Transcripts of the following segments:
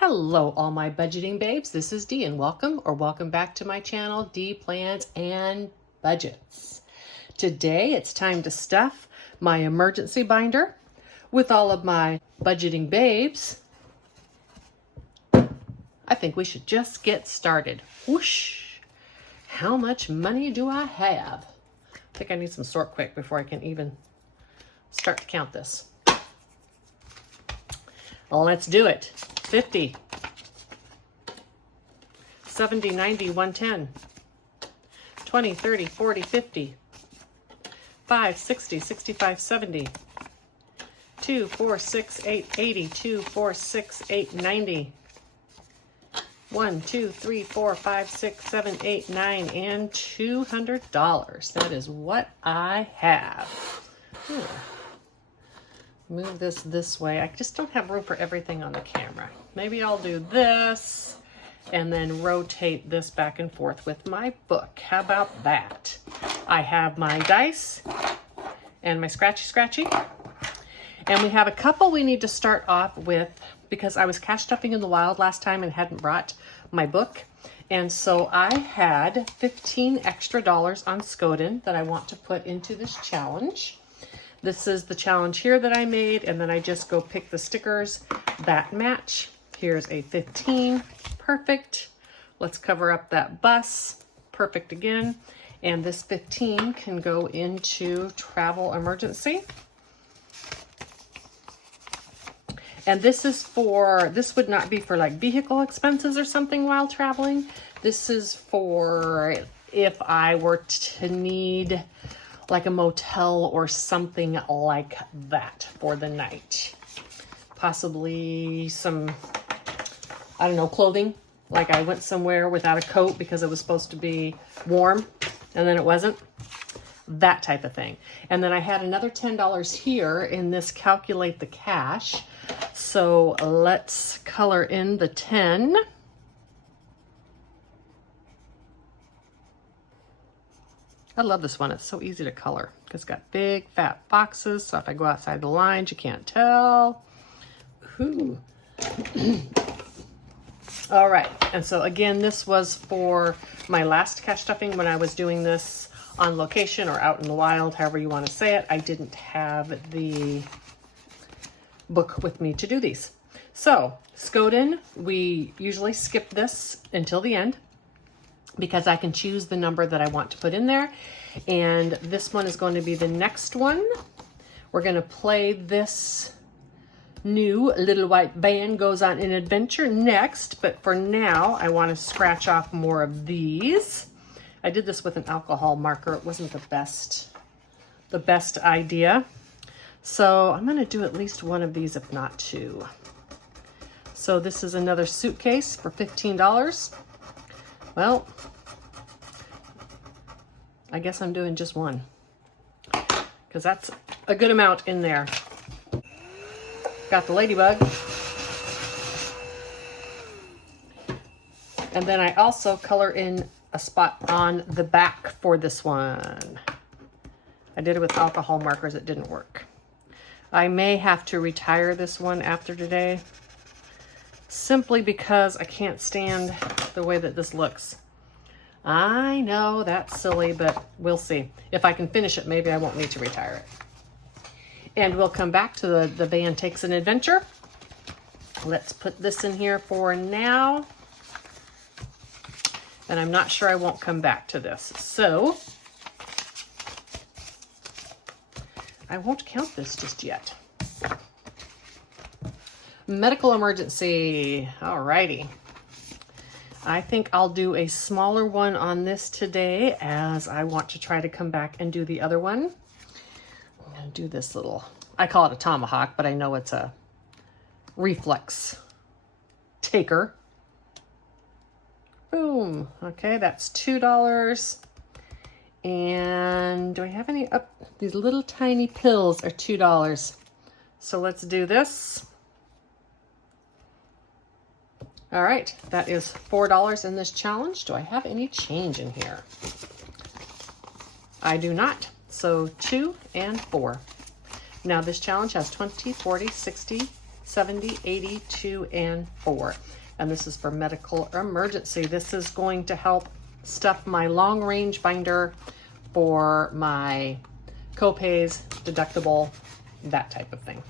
Hello, all my budgeting babes. This is Dee, and welcome back to my channel, Dee Plans and Budgets. Today, it's time to stuff my emergency binder with all of my budgeting babes. I think we should just get started. Whoosh! How much money do I have? I think I need some sort quick before I can even start to count this. Well, let's do it. 50, 70, 90, 110, 20, 30, 40, 50, 5, 60, 65, 70, 2, 4, 6, 8, 80, 2, 4, 6, 8, 90, 1, 2, 3, 4, 5, 6, 7, 8, 9, and $200. That is what I have. Move this way. I just don't have room for everything on the camera. Maybe I'll do this and then rotate this back and forth with my book. How about that? I have my dice and my scratchy. And we have a couple we need to start off with because I was cash stuffing in the wild last time and hadn't brought my book. And so I had $15 extra on Skoden that I want to put into this challenge. This is the challenge here that I made, and then I just go pick the stickers that match. Here's a 15, perfect. Let's cover up that bus, perfect again. And this 15 can go into travel emergency. And this would not be for like vehicle expenses or something while traveling. This is for if I were to need like a motel or something like that for the night. Possibly some, I don't know, clothing. Like I went somewhere without a coat because it was supposed to be warm and then it wasn't. That type of thing. And then I had another $10 here in this calculate the cash. So let's color in the 10. I love this one. It's so easy to color. It's got big, fat boxes, so if I go outside the lines, you can't tell. Ooh. All right, and so again, this was for my last cash stuffing when I was doing this on location or out in the wild, however you want to say it. I didn't have the book with me to do these. So, Skoden, we usually skip this until the end, because I can choose the number that I want to put in there. And this one is going to be the next one. We're going to play this new Little White Band Goes on an Adventure next. But for now, I want to scratch off more of these. I did this with an alcohol marker. It wasn't the best idea. So I'm going to do at least one of these, if not two. So this is another suitcase for $15. Well, I guess I'm doing just one because that's a good amount in there. Got the ladybug. And then I also color in a spot on the back for this one. I did it with alcohol markers. It didn't work. I may have to retire this one after today simply because I can't stand the way that this looks. I know that's silly, but we'll see. If I can finish it, maybe I won't need to retire it. And we'll come back to the Van Takes an Adventure. Let's put this in here for now. And I'm not sure I won't come back to this. So I won't count this just yet. Medical emergency. Alrighty. I think I'll do a smaller one on this today as I want to try to come back and do the other one. I'm going to do this little, I call it a tomahawk, but I know it's a reflex taker. Boom. Okay, that's $2. And do I have any up? These little tiny pills are $2. So let's do this. All right, that is $4 in this challenge. Do I have any change in here? I do not. So 2 and 4. Now this challenge has 20, 40, 60, 70, 80, 2, and 4. And this is for medical emergency. This is going to help stuff my long range binder for my co-pays, deductible, that type of thing.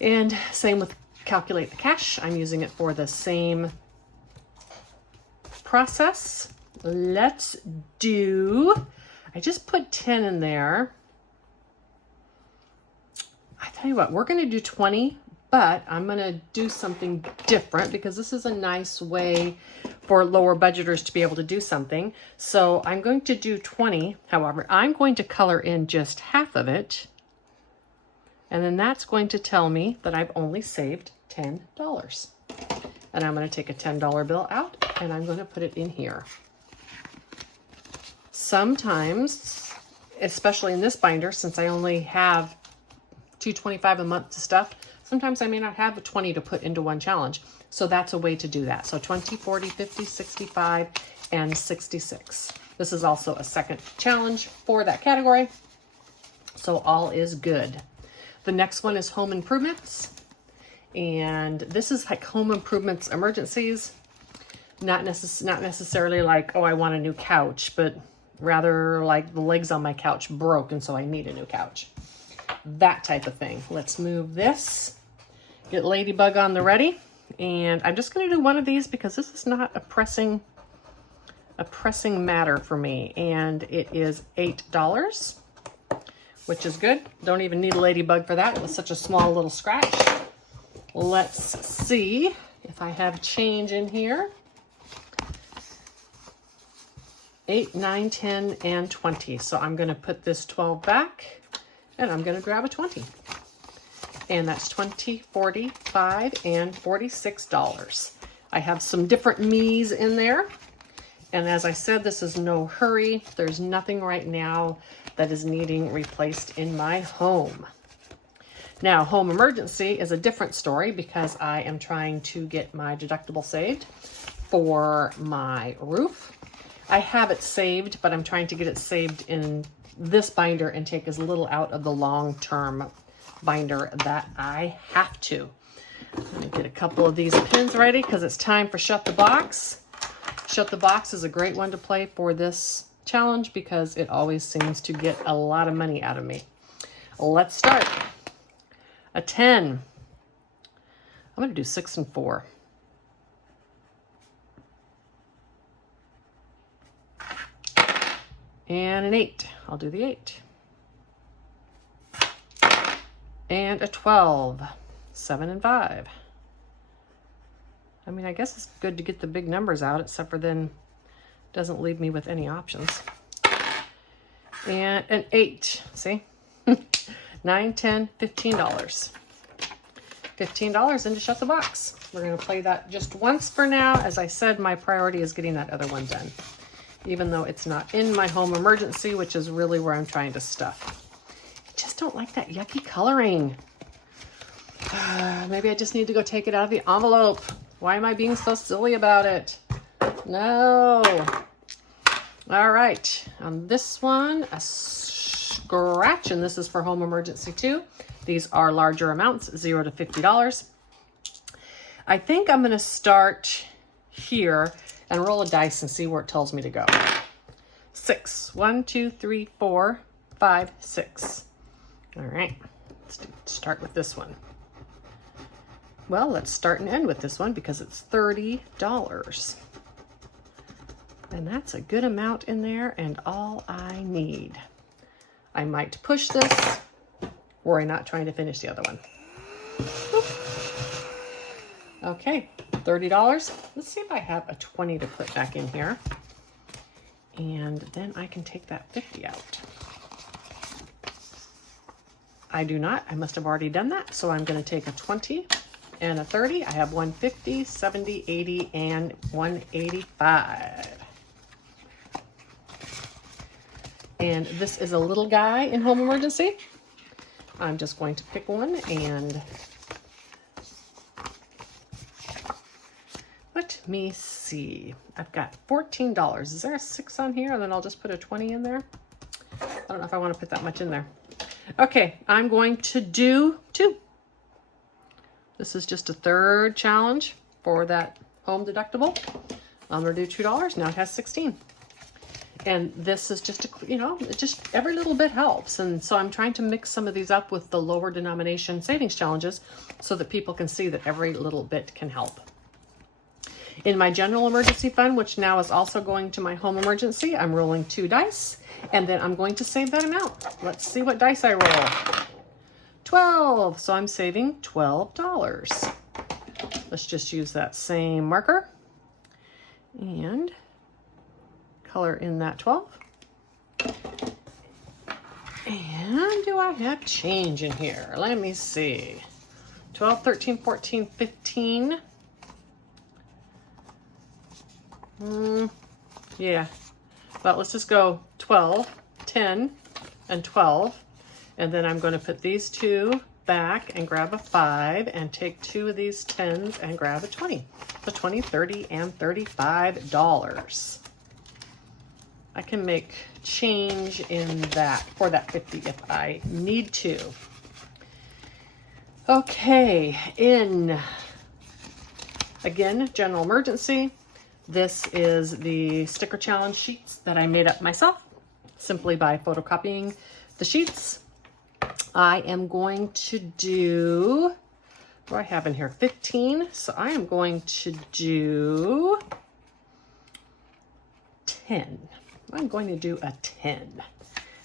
And same with calculate the cash. I'm using it for the same process. Let's do, I just put 10 in there. I tell you what, we're going to do 20, but I'm going to do something different because this is a nice way for lower budgeters to be able to do something. So I'm going to do 20. However, I'm going to color in just half of it. And then that's going to tell me that I've only saved $10. And I'm going to take a $10 bill out and I'm going to put it in here. Sometimes, especially in this binder, since I only have $2.25 a month to stuff, sometimes I may not have a 20 to put into one challenge. So that's a way to do that. So 20, 40, 50, 65, and 66. This is also a second challenge for that category. So all is good. The next one is home improvements. And this is like home improvements emergencies. Not necessarily like, oh, I want a new couch, but rather like the legs on my couch broke and so I need a new couch. That type of thing. Let's move this. Get Ladybug on the ready. And I'm just going to do one of these because this is not a pressing matter for me. And it is $8, which is good. Don't even need a Ladybug for that. It was such a small little scratch. Let's see if I have change in here. 8, 9, 10, and 20. So I'm going to put this 12 back and I'm going to grab a 20. And that's 20, 45, and $46. I have some different me's in there. And as I said, this is no hurry. There's nothing right now that is needing replaced in my home. Now, home emergency is a different story because I am trying to get my deductible saved for my roof. I have it saved, but I'm trying to get it saved in this binder and take as little out of the long-term binder that I have to. Let me get a couple of these pins ready because it's time for Shut the Box. Shut the Box is a great one to play for this challenge because it always seems to get a lot of money out of me. Let's start. A 10. I'm going to do 6 and 4. And an 8. I'll do the 8. And a 12. 7 and 5. I mean, I guess it's good to get the big numbers out, except for then doesn't leave me with any options. And an 8. See? 9, 10, $15. $15 into Shut the Box. We're going to play that just once for now. As I said, my priority is getting that other one done, even though it's not in my home emergency, which is really where I'm trying to stuff. I just don't like that yucky coloring. Maybe I just need to go take it out of the envelope. Why am I being so silly about it? No. All right. On this one, a scratch, and this is for home emergency too. These are larger amounts, $0 to $50. I think I'm going to start here and roll a dice and see where it tells me to go. 6. 1, 2, 3, 4, 5, 6. All right. Let's start with this one. Well, let's start and end with this one because it's $30. And that's a good amount in there and all I need. I might push this, or I'm not trying to finish the other one. Oop. Okay, $30. Let's see if I have a 20 to put back in here. And then I can take that 50 out. I do not. I must have already done that. So I'm going to take a 20 and a 30. I have 150, 70, 80, and 185. And this is a little guy in home emergency. I'm just going to pick one and let me see. I've got $14. Is there a 6 on here? And then I'll just put a 20 in there. I don't know if I want to put that much in there. Okay, I'm going to do 2. This is just a third challenge for that home deductible. I'm gonna do $2. Now it has 16. And this is just, just every little bit helps. And so I'm trying to mix some of these up with the lower denomination savings challenges so that people can see that every little bit can help. In my general emergency fund, which now is also going to my home emergency, I'm rolling 2 dice, and then I'm going to save that amount. Let's see what dice I roll. 12, so I'm saving $12. Let's just use that same marker and color in that 12. And do I have change in here? Let me see. 12, 13, 14, 15. Yeah, but let's just go 12, 10, and 12. And then I'm going to put these 2 back and grab a 5 and take 2 of these 10s and grab a 20. So 20, 30, and $35. I can make change in that for that 50 if I need to. Okay, again, general emergency. This is the sticker challenge sheets that I made up myself simply by photocopying the sheets. I am going to do, what do I have in here? 15. So I am going to do 10. I'm going to do a 10.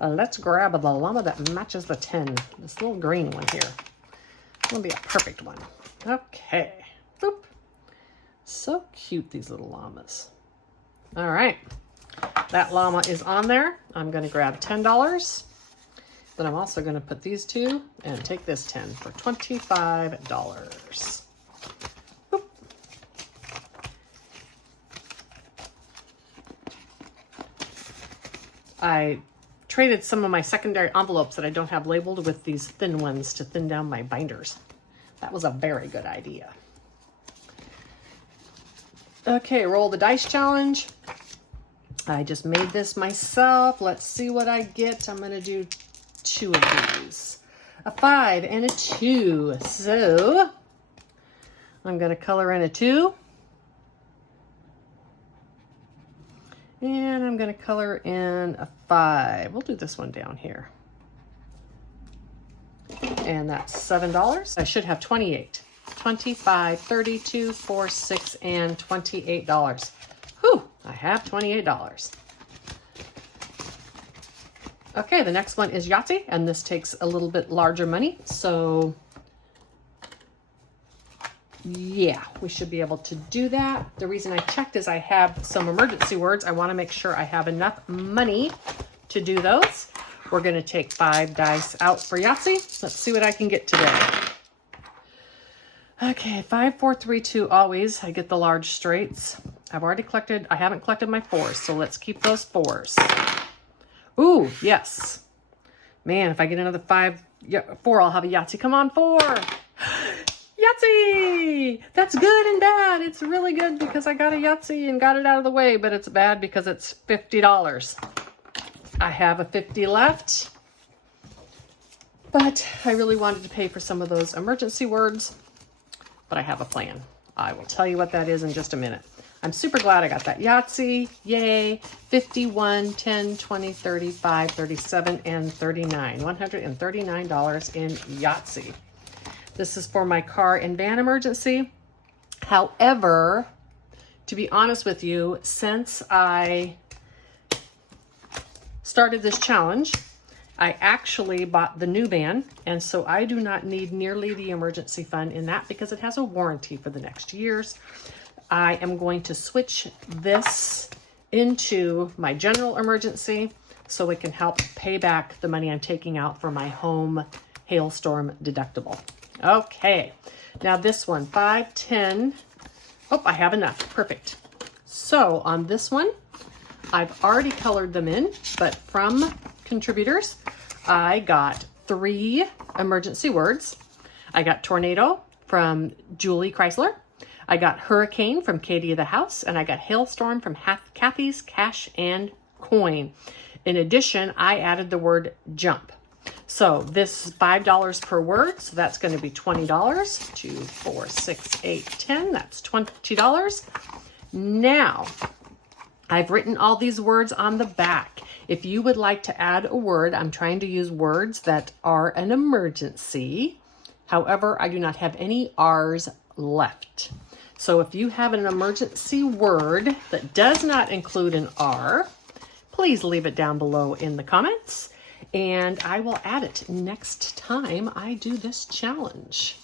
Let's grab the llama that matches the 10. This little green one here. It's going to be a perfect one. Okay. Boop. So cute, these little llamas. All right. That llama is on there. I'm going to grab $10. But I'm also going to put these 2 and take this 10 for $25. Boop. I traded some of my secondary envelopes that I don't have labeled with these thin ones to thin down my binders. That was a very good idea. Okay, roll the dice challenge. I just made this myself. Let's see what I get. I'm going to do 2 of these. A 5 and a 2. So I'm going to color in a 2. And I'm going to color in a 5. We'll do this one down here. And that's $7. I should have 28. 25, 32, 4, 6, and $28. Whew, I have $28. Okay, the next one is Yahtzee, and this takes a little bit larger money. So yeah, we should be able to do that. The reason I checked is I have some emergency words. I want to make sure I have enough money to do those. We're going to take 5 dice out for Yahtzee. Let's see what I can get today. Okay, 5, 4, 3, 2, always. I get the large straights. I haven't collected my 4s, so let's keep those 4s. Ooh, yes. Man, if I get another 4, I'll have a Yahtzee. Come on, 4. Yahtzee! That's good and bad. It's really good because I got a Yahtzee and got it out of the way, but it's bad because it's $50. I have a 50 left, but I really wanted to pay for some of those emergency words, but I have a plan. I will tell you what that is in just a minute. I'm super glad I got that Yahtzee. Yay. 51, 10, 20, 35, 37, and 39. $139 in Yahtzee. This is for my car and van emergency. However, to be honest with you, since I started this challenge, I actually bought the new van, and so I do not need nearly the emergency fund in that because it has a warranty for the next years. I am going to switch this into my general emergency so it can help pay back the money I'm taking out for my home hailstorm deductible. Okay, now this one, 5, 10. Oh, I have enough. Perfect. So on this one, I've already colored them in, but from contributors, I got 3 emergency words. I got tornado from Julie Chrysler. I got hurricane from Katie of the House, and I got hailstorm from Kathy's Cash and Coin. In addition, I added the word jump. So this is $5 per word, so that's going to be $20. 2, 4, 6, 8, 10. That's $20. Now, I've written all these words on the back. If you would like to add a word, I'm trying to use words that are an emergency. However, I do not have any R's left. So if you have an emergency word that does not include an R, please leave it down below in the comments, and I will add it next time I do this challenge,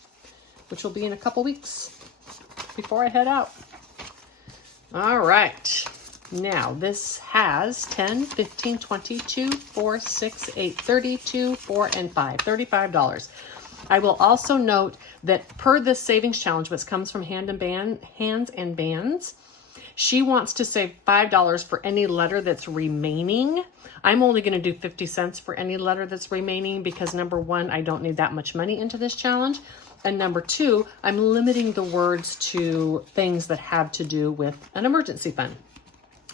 which will be in a couple weeks before I head out. All right. Now this has 10, 15, 20, 2, 4, 6, 8, 32, 4, and 5, $35. I will also note that per this savings challenge, which comes from Hands and Bands, she wants to save $5 for any letter that's remaining. I'm only going to do 50 cents for any letter that's remaining because number one, I don't need that much money into this challenge. And number two, I'm limiting the words to things that have to do with an emergency fund.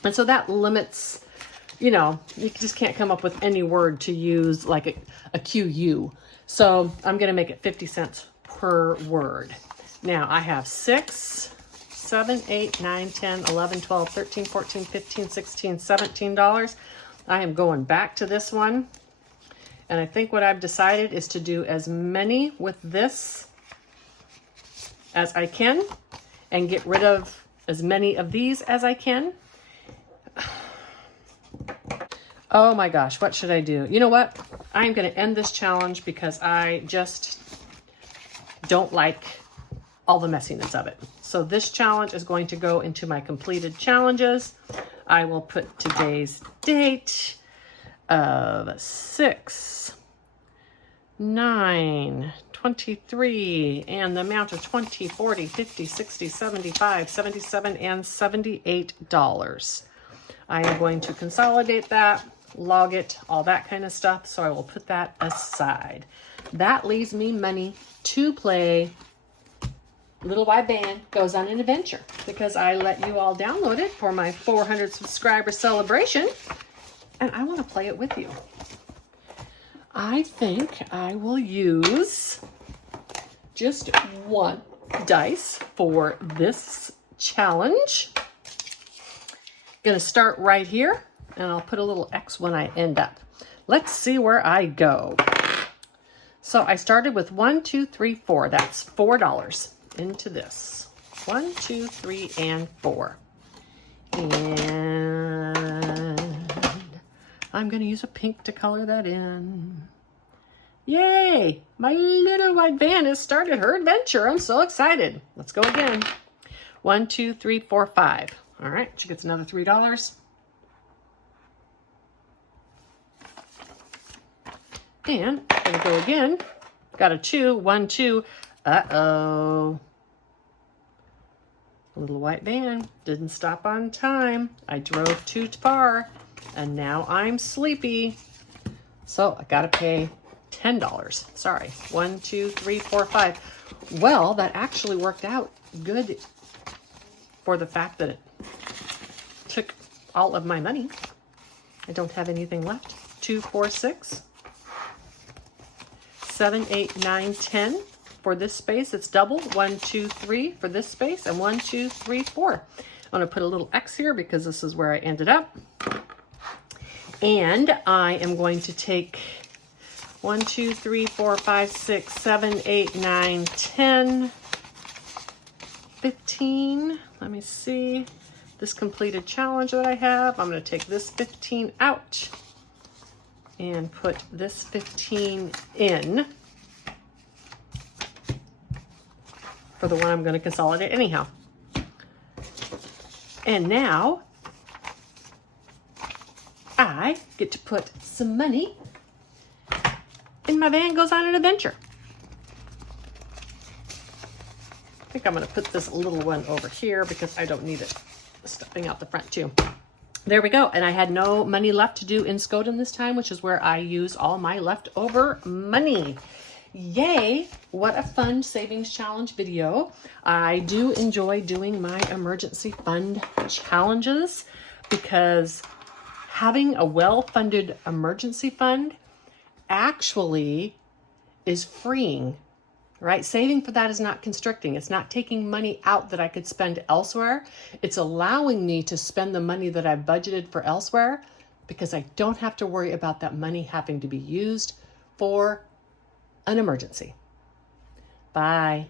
And so that limits, you know, you just can't come up with any word to use like a QU. So I'm going to make it 50 cents per word. Now I have 6, 7, 8, 9, 10, 11, 12, 13, 14, 15, 16, $17. I am going back to this one. And I think what I've decided is to do as many with this as I can and get rid of as many of these as I can. Oh my gosh, what should I do? You know what? I'm going to end this challenge because I just don't like all the messiness of it. So this challenge is going to go into my completed challenges. I will put today's date of 6, 9, 23, and the amount of 20, 40, 50, 60, 75, 77, and $78. I am going to consolidate that, log it, all that kind of stuff. So I will put that aside. That leaves me money to play Little White Band Goes on an Adventure because I let you all download it for my 400 subscriber celebration and I want to play it with you. I think I will use just one dice for this challenge. Gonna start right here and I'll put a little X when I end up. Let's see where I go. So I started with 1, 2, 3, 4. That's $4 into this. 1, 2, 3, and 4. And I'm gonna use a pink to color that in. Yay! My little white van has started her adventure. I'm so excited. Let's go again. 1, 2, 3, 4, 5. All right, she gets another $3. And I'm gonna go again. Got a 2, 1, 2. Uh-oh. Little white van didn't stop on time. I drove too far and now I'm sleepy. So I gotta pay $10. Sorry, 1, 2, 3, 4, 5. Well, that actually worked out good for the fact that it took all of my money. I don't have anything left. 2, 4, 6, 7, 8, 9, 10. For this space, it's double. 1, 2, 3 for this space, and 1, 2, 3, 4. I'm gonna put a little X here because this is where I ended up. And I am going to take 1, 2, 3, 4, 5, 6, 7, 8, 9, 10, 15. Let me see. This completed challenge that I have, I'm going to take this 15 out and put this 15 in for the one I'm going to consolidate anyhow. And now I get to put some money in my Van Goes on an Adventure. I think I'm going to put this little one over here because I don't need it stuffing out the front too. There we go. And I had no money left to do in Skoden this time, which is where I use all my leftover money. Yay! What a fun savings challenge video. I do enjoy doing my emergency fund challenges because having a well-funded emergency fund actually is freeing, right? Saving for that is not constricting. It's not taking money out that I could spend elsewhere. It's allowing me to spend the money that I've budgeted for elsewhere because I don't have to worry about that money having to be used for an emergency. Bye.